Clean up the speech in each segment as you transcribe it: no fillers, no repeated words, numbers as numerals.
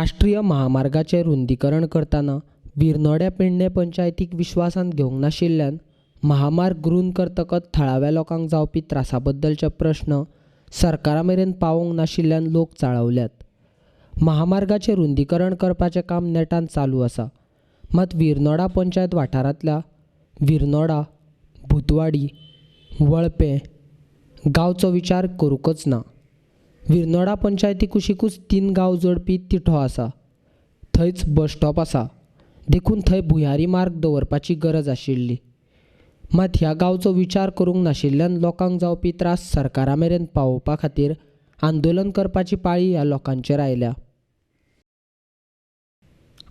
राष्ट्रीय महामार्गाचे रुंदीकरण करताना विरनोड्या पेडणे पंचायतीक विश्वासान घेवंक नाशिल्ल्यान महामार्ग रुंद करतकच थळाव्या लोकांक जावपी त्रासा बद्दलचे प्रश्न सरकारा मेरेन पावोवंक नाशिल्ल्यान लोक चाळवल्यात. महामार्गाचे रुंदीकरण करपाचें काम नेटान चालू आसा, मात विरनोडा पंचायत वाठारांतल्या विरनोडा, भुतवाडी, वळपे गांवचो विचार करूंकच ना. विरनोडा पंचायती कुशीकूच 3 गांव जोडपी तिठो आसा. थंयच बस स्टॉप आसा, देखून थंय भुयारी मार्ग दवरपाची गरज आशिल्ली. मात ह्या गांवचो विचार करूंक नाशिल्ल्यान लोकांक जावपी त्रास सरकारा मेरेन पावोवपा खातीर आंदोलन करपाची पाळी ह्या लोकांचेर आयल्या.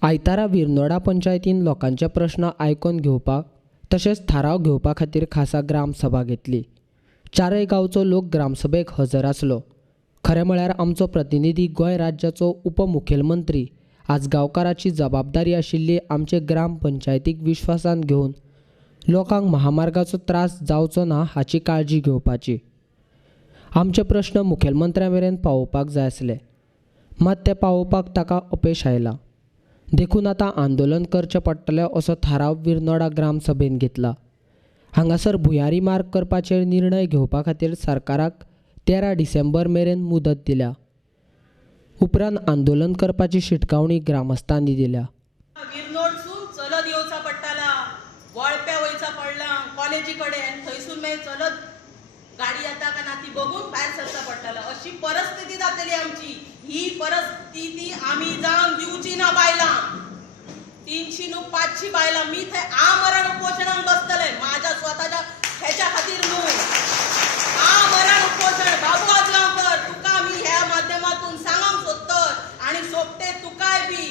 आयतारा विरनोडा पंचायतीन लोकांचे प्रश्न आयकून घेवपाक तशेंच थाराव घेवपा खातीर खासा ग्राम सभा घेतली. 4 गांवचो लोक ग्रामसभेक हजर आसलो. खरें म्हळ्यार आमचो प्रतिनिधी गोंय राज्याचो उपमुखेलमंत्री आज गांवकाराची जबाबदारी आशिल्ली आमचे ग्राम पंचायतीक विश्वासान घेवन लोकांक महामार्गाचो त्रास जावचो ना हाची काळजी घेवपाची. आमचे प्रश्न मुखेलमंत्र्या मेरेन पावोवपाक जाय आसले, मात ते पावोवपाक ताका अपेस आयला. देखून आतां आंदोलन करचें पडटलें असो थाराव विरनोडा ग्रामसभेन घेतला. हांगासर भुयारी मार्ग करपाचेर निर्णय घेवपा खातीर सरकाराक 13 डिसेंबर मेरेन मुदत दिल्या. उपरांत आंदोलन करपाची शिटकावणी ग्रामस्थांनी दिल्या. विरनोडसून चलत येवचा पडटाला, वळप्या वयचा पडला कॉलेजी कडेन, थंयसून मागीर चलत गाडी येता काय ना ती बघून भायर सरचा पडटाला. अशी परिस्थिती जातली आमची. ही परिस्थिती आमी जावंक दिवची ना बायलां. 300 न्हू 500 बायलां मी थंय आमरण उपोशणाक बसतले माझ्या स्वताच्या ह्याच्या खातीर न्हू. आमरण उपोषण बाबू आजगांवकर तुका मी ह्या माध्यमातून सांगूंक सोदतोय आनी सोबते तुकाय बी.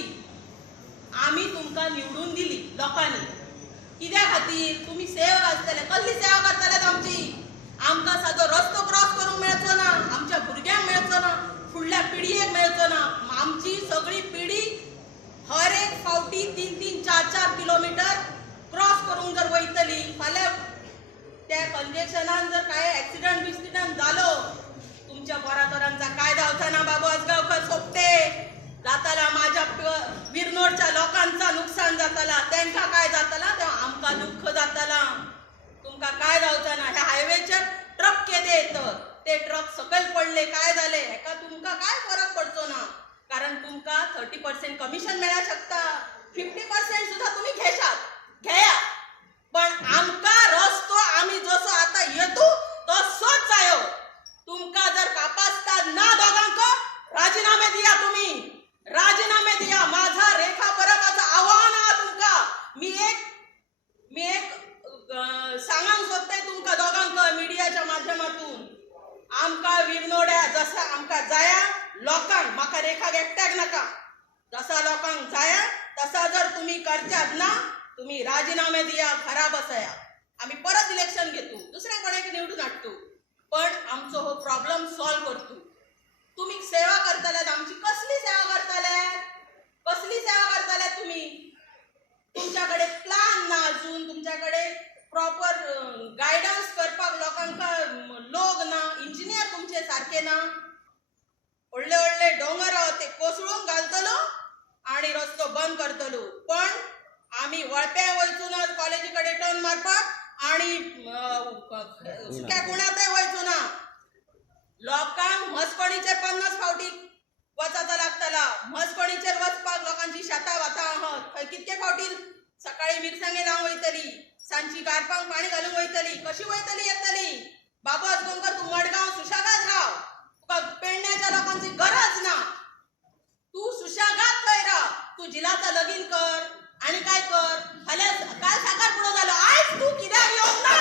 आमी तुमकां निवडून दिली लोकांनी. कित्या खातीर? तुमी सेवा आसतले. कसली सेवा करतले आमची? आमकां सादो रस्तो क्रॉस करूंक मेळचो ना, आमच्या भुरग्यांक मेळचो ना, फुडल्या पिढयेक मेळचो ना. आमची सगळी पिढी हर एक फावटी 3-3, 4-4 किलोमीटर क्रॉस करूंक जर वयतली, फाल्यां त्या कंजेशनान जर काय ऍक्सिडंट जालो, तुमच्या पोरातोरांचा काय जावचा ना बाबू आजगांवकर सोबते जाताला. माझ्या विरनोडच्या लोकांचा नुकसान जाताला, तांकां काय जाताला तेव्हा आमकां दुःख जाताला. तुमकां काय जावचा ना. ह्या हायवेचेर ट्रक केदे येतात, ते ट्रक सकयल पडले काय जाले हेका तुमकां काय फरक पडचो ना. कारण तुमकां 30% कमिशन मेळा शकता, 50% सुद्धा तुम्ही घेया. पण आमकां रस्तो आमी जसो आता येतो तसोच जायो. तुमकां जर कापासता ना दोगांक राजीनामे दिया. तुम्ही राजीनामे दिया. माझा रेखा परबाचं आव्हान आहे तुमकां. मी एक सांगांक सोदताय तुमकां दोगांक मिडियाच्या माध्यमातून. आमकां विरनोड्या जसा आमकां जाया लोकांक, म्हाका रेखाक एकट्याक नाका, जसा लोकांक जाया तसा जर तुम्ही करच्यात ना, तुम्ही राजीनामे दिया, घरा बसया. आम्ही परत इलेक्शन घेतो, दुसऱ्या कोणाक निवडून हाडतो, पण आमचो हो प्रॉब्लेम सॉल्व करतो. तुम्ही सेवा करतल्यात आमची. कसली सेवा करतल्यात? कसली सेवा करतल्यात तुम्ही? तुमच्याकडे प्लान ना, अजून तुमच्याकडे प्रॉपर गायडन्स करपाक लोकांका लोक ना, इंजिनियर तुमचे सारखे ना. व्हडले डोंगर ते कोसळून घालतलो आणि रस्तो बंद करतलो. पण आम्ही वळप्या वयचूनच कॉलेजी कडे टर्न मारपाक आणि सुक्या कुणातय वयचू ना. लोकांक म्हसपणीचेर 50 फावटी वचचा लागतला. म्हसपणीचेर वचपाक लोकांची शेतां वाता आहात. थंय कितके फावटी सकाळी मिरसांगे लावंक वयतली, सांजची गारपांक पाणी घालूंक वयतली. कशी वयतली येतली? बाबू आजगांवकर तू मडगांव सुशागात राव. तुका पेडण्याच्या लोकांची गरज ना. तू सुशागात थंय राव. तू जिलाचं लगीन कर आणि काय कर. फाल्यां काल साखरपुडो जालो, आज तू कित्याक येवंक ना?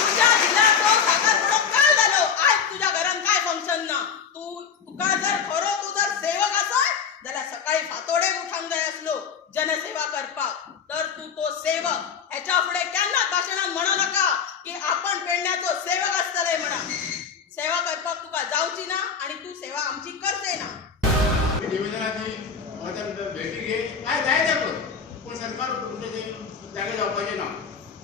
तुझ्या जिल्ह्याचो साखरपुडो काल जालो, आज तुझ्या घरान काय फंक्शन ना. तुका जर खरो तू जर सेवक आसय जाल्यार सकाळी फातोडे उठांक जाय आसलो जनसेवा करपाक. तर तू तो सेवक. ह्याच्या फुडें केन्नाच भाशणान म्हणू नका की आपण पेडण्याचो सेवक आसतले म्हणा. सेवा करपाक तुका जावची ना आणि तू सेवा आमची करते ना. निवेदनाची भेटी घे काय जाय ते पण सरकार जागे जावपाचें ना.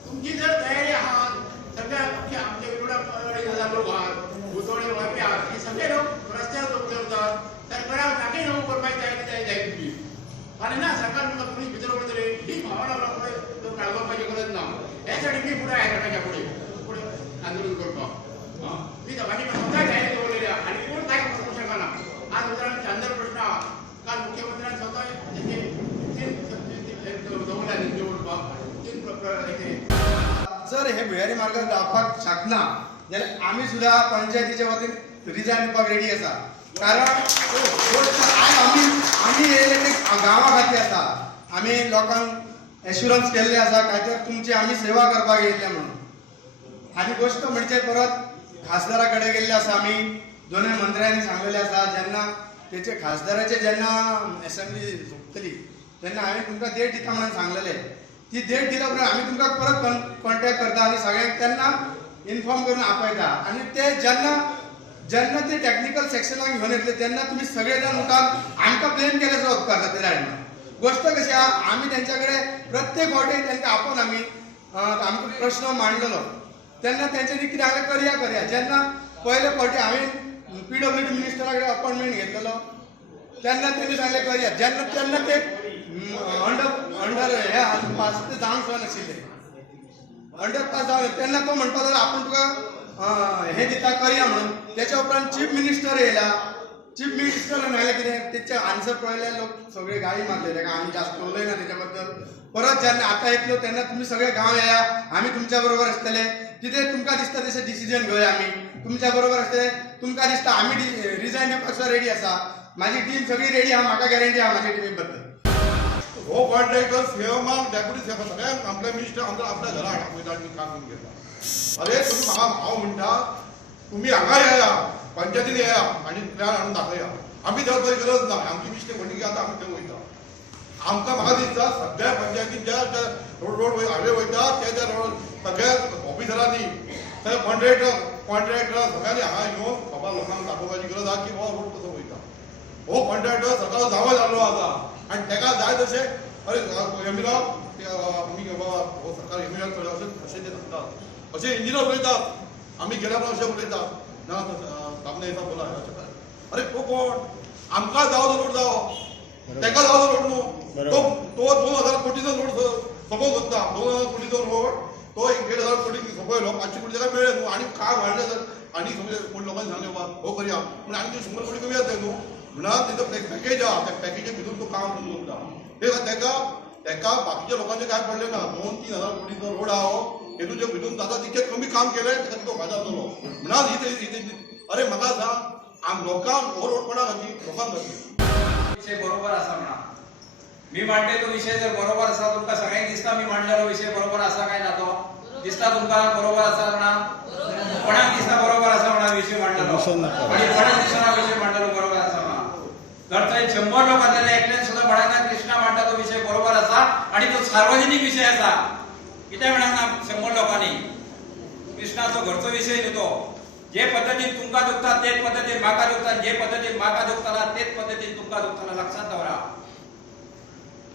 तुमची जर तयारी आहात, सगळ्या आमच्या विरोधात 2,500 लोक आहात, भुतोडे वळपे आहात, हे सगळे लोक रस्त्यावर उतरतात. सरकाराक जागे नको करपाची तयारी त्यासाठी मी पुढे आहे सगळ्याच्या पुढे पुढे आंदोलन करतो. मी माझी स्वतः जाहीर निवडलेली आहे आणि कोण काय करू शकणार. आज उदाहरण चांदर प्रश्न काल मुख्यमंत्र्यांनी स्वतः त्याचे जर हे भुयारी मार्ग जावपाक शकना जाल्यार आमी सुद्धा पंचायतीच्या वतीन रिजायन दिवपाक रेडी आसा. कारण आमी येयले ते गांवा खातीर आसा. आमी लोकांक एश्युरन्स केल्ले आसा काय तर तुमची आमी सेवा करपाक येयल्ले म्हणून. आनी गोश्ट म्हणजे परत खासदारा कडेन गेल्ले आसा. आमी दोनूय मंत्र्यांनी सांगलेले आसा जेन्ना तेचे खासदाराचे जेन्ना असेंब्ली झुकतली तेन्ना हांवें तुमकां डेट दिता म्हणून सांगलेले. ती डेट दिल्या उपरांत आमी तुमकां परत कॉन्टॅक्ट करता आनी सगळ्यांक तेन्ना इन्फॉर्म करून आपयता. आनी ते जेन्ना ते टॅक्निकल सेक्शनाक घेवन येतले तेन्ना तुमी सगळे जाण उठान आमकां ब्लेम केल्याचो उपकार जाता. तेन्ना गोश्ट कशी आहा आमी तेंच्या कडेन प्रत्येक फावटी तेंकां आपोवन आमी आमचो प्रश्न मांडलेलो तेन्ना तेंच्यांनी कितें सांगलें करया. जेन्ना पयले फावटी हांवें PWD मिनिस्टरा कडेन अपॉयंटमेंट घेतलेलो तेन्ना तेणी सांगलें करया. तेन्ना ते अंडर हे पास ते जावंक नाशिल्ले. अंडरपास जावन तेन्ना तो म्हणपाक लागलो आपूण तुका हे दिता करया म्हणून. त्याच्या उपरांत चीफ मिनिस्टर येयला. चीफ मिनिस्टरान सांगलें कितें तेचे आन्सर पळयले लोक सगळे गाळी मारले तेका. आमी जास्त उलयना तेच्या बद्दल. परत जेन्ना आतां येतलो तेन्ना तुमी सगळे गांव येया आमी तुमच्या बरोबर आसतले. कितें तुमकां दिसता तशें डिसिजन घेवया आमी तुमच्या बरोबर आसतले. तुमकां दिसता आमी रिजायन दिवपाक रेडी आसा. म्हाजी टीम सगळी रेडी आहा. म्हाका गॅरंटी आहा म्हाज्या टिमी बद्दल. हो कॉन्ट्रॅक्टर सीएमान डेप्युटी सीएम सगळ्यांक आपल्या मिनिस्टर आमच्या घरा हाडून वयता आनी काम करून घेता. अरे तुम्ही म्हाका हांव म्हणटा तुम्ही हांगा येया पंचायतीन येया आनी प्लॅन हाडून दाखया. आमी देवपाची गरज ना. आमची मिस्टेक व्हडली आतां आमी थंय वयता. आमकां म्हाका दिसता सगळ्या पंचायतीन ज्या रोड हायवे वयता त्या रोड सगळ्या ऑफिसरांनी सगळ्या कॉन्ट्रॅक्टर सगळ्यांनी हांगा येवन बाबा लोकांक दाखोवपाची गरज आहा की हो रोड कसो वयता. हो कॉन्ट्रॅक्टर सकाळ जावं जाल्लो आसा आनी ताका जाय तशें अरे एमिराव आमी बाबा हो सरकार एमिराव अशें ते सांगतात. अशें इंजिनियर उलयतात. आमी गेल्या अशें उलयतात ना सामने येता बोला अरे तो कोण आमकां जावं तो रोड जावो ताका जावं तो रोड न्हू. तो 2000 कोटीचो रोड सपोज करता. 2000 कोटीचो रोड तो 1,500 कोटी सोपयलो 500 कोटी ताका मेळ्ळे न्हू. आनी काय वाडले तर आनी सगळे कोण लोकांनी सांगले बाबा हो करया पूण आनी 100 कोटी कमी जाता न्हू. म्हणून तिथं पॅकेज आहा त्या पॅकेजी भितर तो काम करून करता. ताका बाकीच्या लोकांचे काय पडले ना. 2-3,000 कोटीचो रोड आहा हो हेतूच्या भितून जाता तितके कमी काम केलें ताका तो फायदो जातलो. म्हणून अरे म्हाका सांग लोकांक हो रोड कोणा खातीर लोकांक खातीर विषय बरोबर असा म्हणा. मी मांडले तो विषय जर बरोबर असा तुमका सगळ्यांक दिसता मी मांडलेलो विषय बरोबर असा काय ना तो दिसता तुमका बरोबर असा म्हणा. कोणाक दिसता बरोबर असा म्हणा विषय मांडलेलो आणि कोणाक दिसना विषय मांडलेलो बरोबर असा म्हणा. तर थंय 100 लोक आसलेले एकल्यान सुद्धा बळांगा कृष्णा मांडटा तो विषय बरोबर असा आणि तो सार्वजनिक विषय असा. कित्याक म्हणा 100 लोकांनी कृष्णाचो घरचो विषय न्हू तो. जे पद्धतीन तुमका दुखता तेच पद्धतीन म्हाका दुखता. जे पद्धतीन म्हाका दुखताला तेच पद्धतीन तुमका दुखताला. लक्षात दवरा.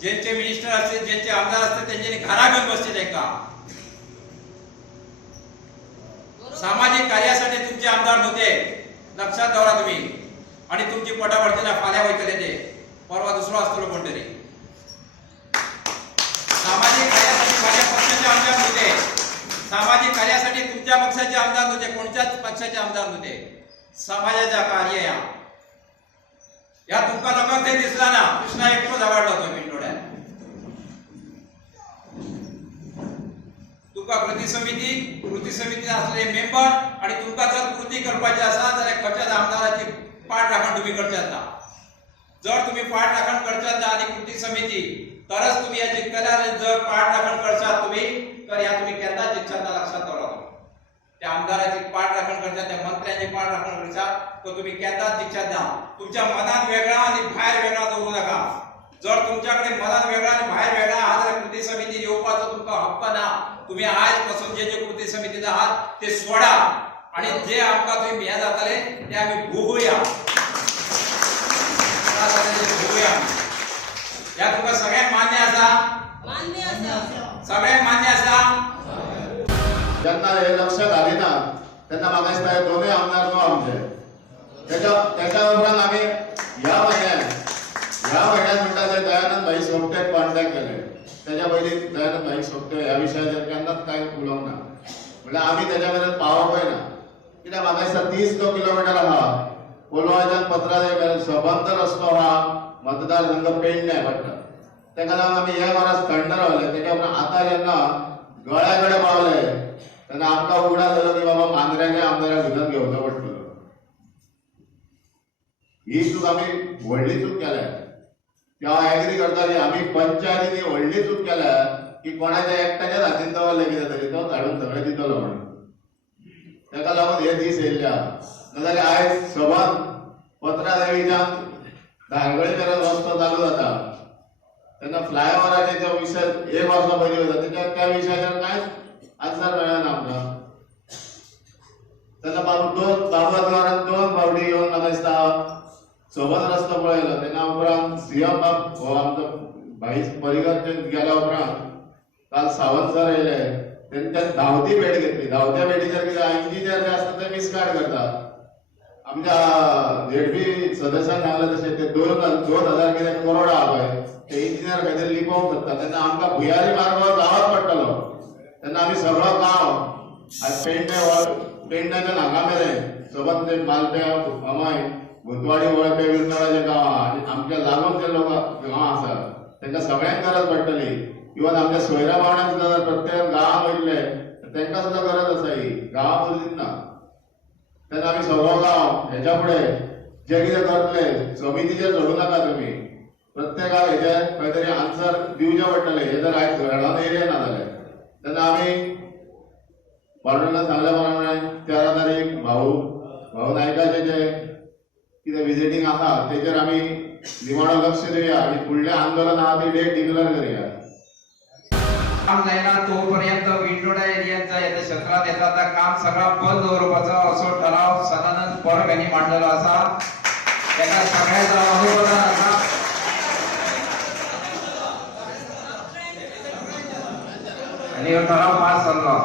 ज्यांचे मिनिस्टर असते ज्यांचे आमदार असते त्यांच्यानी घरा घेऊन बसते त्यांना. सामाजिक कार्यासाठी तुमचे आमदार नव्हते. लक्षात दवरा तुम्ही. आणि तुमची पोटापडतीला फाल्या वयतले ते परवा दुसरो असतलो कोण तरी. सामाजिक कार्यासाठी माझ्या पक्षाचे आमदार नव्हते. सामाजिक कार्यासाठी तुमच्या पक्षाचे आमदार नव्हते. कोणत्याच पक्षाचे आमदार नव्हते. समाजाचा कार्य या तुमका लोकांक ते दिसला ना. कृष्णा एकटो जावाडलो तो पिंडोड्यात. तुमका कृती समिती असलेले मेंबर आणि तुमका जर कृती करपाची असा जाल्यार खंयच्याच आमदाराची पाठ राखण तुम्ही करच्यात ना. जर तुम्ही पाठ राखण करच्यात ना आणि कृती समिती तरच तुम्ही या जिंकल्यार जर पाठ राखण करशात तुम्ही तर या तुम्ही केन्नाच जिंकशात ना. लक्षात दवरा. त्या आमदाराची पाठ राखण करशात त्या मंत्र्यांची पाठ राखण करशात तर तुम्ही केन्नाच जिंकशात ना. तुमच्या मनात वेगळा आणि बाहेर वेगळा दवरू नका. जर तुमच्याकडे मनात वेगळा आणि बाहेर वेगळा आहात जाल्यार कृती समिती येवपाचो तुमका हक्क ना. तुम्ही आजपासून जे कृती समितीत आहात ते सोडा आणि जे आमकां तुम्ही हे जाताले ते आम्ही भोगूया. या तुमका सगळ्यांक मान्य आसा. सगळ्यांक मान्य आसा. जेन्ना हे लक्षात घालिना तेन्ना म्हाका दिसता हे दोनूय आमदार न्हू आमचे. त्याच्या उपरांत आमी ह्या म्हयन्यात म्हणटा ते दयानंद भाई सोपटेक कॉन्टॅक्ट केले. त्याच्या पयलीं दयानंद भाई सोपटे ह्या विशयाचेर केन्नाच कांय उलोवंक ना. म्हणल्यार आमी तेच्या मेरेन पावोकूय ना. कित्याक म्हाका दिसता 30 किलोमीटर आहा कोलवाच्यान पत्रादेवी सबंद रस्तो आहा मतदारसंघ पेडण्या पडटा. तेका लागून आमी हे वरास थंड रावले. तेच्या उपरांत आतां जेन्ना गळ्या कडेन पावले तेन्ना आमकां उगडा जालो की बाबा मांद्र्याच्या आमदाराक भितर घेवचो पडटलो. ही चूक आमी व्हडली चूक केल्या. हांव एग्री करता की आमी पंचायतीनी व्हडली चूक केल्या की कोणाच्या एकट्याच्याच हातीन दवरले कितें तरी तो धाडून सगळें दितलो म्हणून. तेका लागून हे दीस येयल्या. नाजाल्यार आयज सभान पत्रादेवीच्यान धारगळे मेरेन रस्तो चालू जाता तेन्ना फ्लायओव्हराचे जो विशय 1 वर्सा पयलीं होता त्या विशयाचेर कांयच आन्सर मेळना आमकां. तेन्ना बाबूद्वारान 2 फावटी येवन म्हाका दिसता सबंद रस्तो पळयलो. तेन्ना उपरांत सीएम हो आमचो भाई पर्रीकर गेल्या उपरांत काल सावंत सर येयले. तेंच्या धांवती भेट घेतली. धांवत्या भेटीचेर कितें इंजिनियर जे आसता ते मिसगायड करतात. आमच्या झेडपी सदस्यान सांगले तशें ते 2,000 कितें करोड आहा पळय ते इंजिनियर खंय तरी लिपोवंक सोदता. तेन्ना आमकां भुयारी मार्ग गांवांत पडटलो. तेन्ना आमी सगळो गांव आज पेडण्याच्यान हांगा मेरेन सबंद ते मालपे अमय भुतवाडी वळपे विरनोळाचे गांव आहा आनी आमच्या लागून जे लोक गांव आसात तांकां सगळ्यांक गरज पडटली. इवन आमच्या सोयऱ्या भावण्याक सुद्दां जर प्रत्येक गांवांत वयतले तांकां सुद्दां गरज आसा. ही गांवां पुरतीच ना. तेन्ना आमी सगळो गांव हेच्या फुडें जे कितें करतले समितीचेर सोडूं नाका तुमी. प्रत्येकाक हेजे खंय तरी आन्सर दिवचे पडटले. हे जर आयज घरान येयले ना जाल्यार तेन्ना आमी पावडरान सांगल्या प्रमाणे 13 तारीख भाऊ नायकाचे जे कितें विजिटींग आसा तेचेर आमी निमाणो लक्ष दिवया आनी फुडलें आंदोलन आहा ती डेट डिक्लेअर करया. काम जायना तोपर्यंत विंडोडा एरियाचा येत्या क्षेत्रात येता त्या काम सगळं बंद दवरपाचो असो ठराव सदानंद परब यांनी मांडलेलो असा. त्याला सगळ्याचा अनुमोदन असा. आणि हो ठराव पास जाल्लो.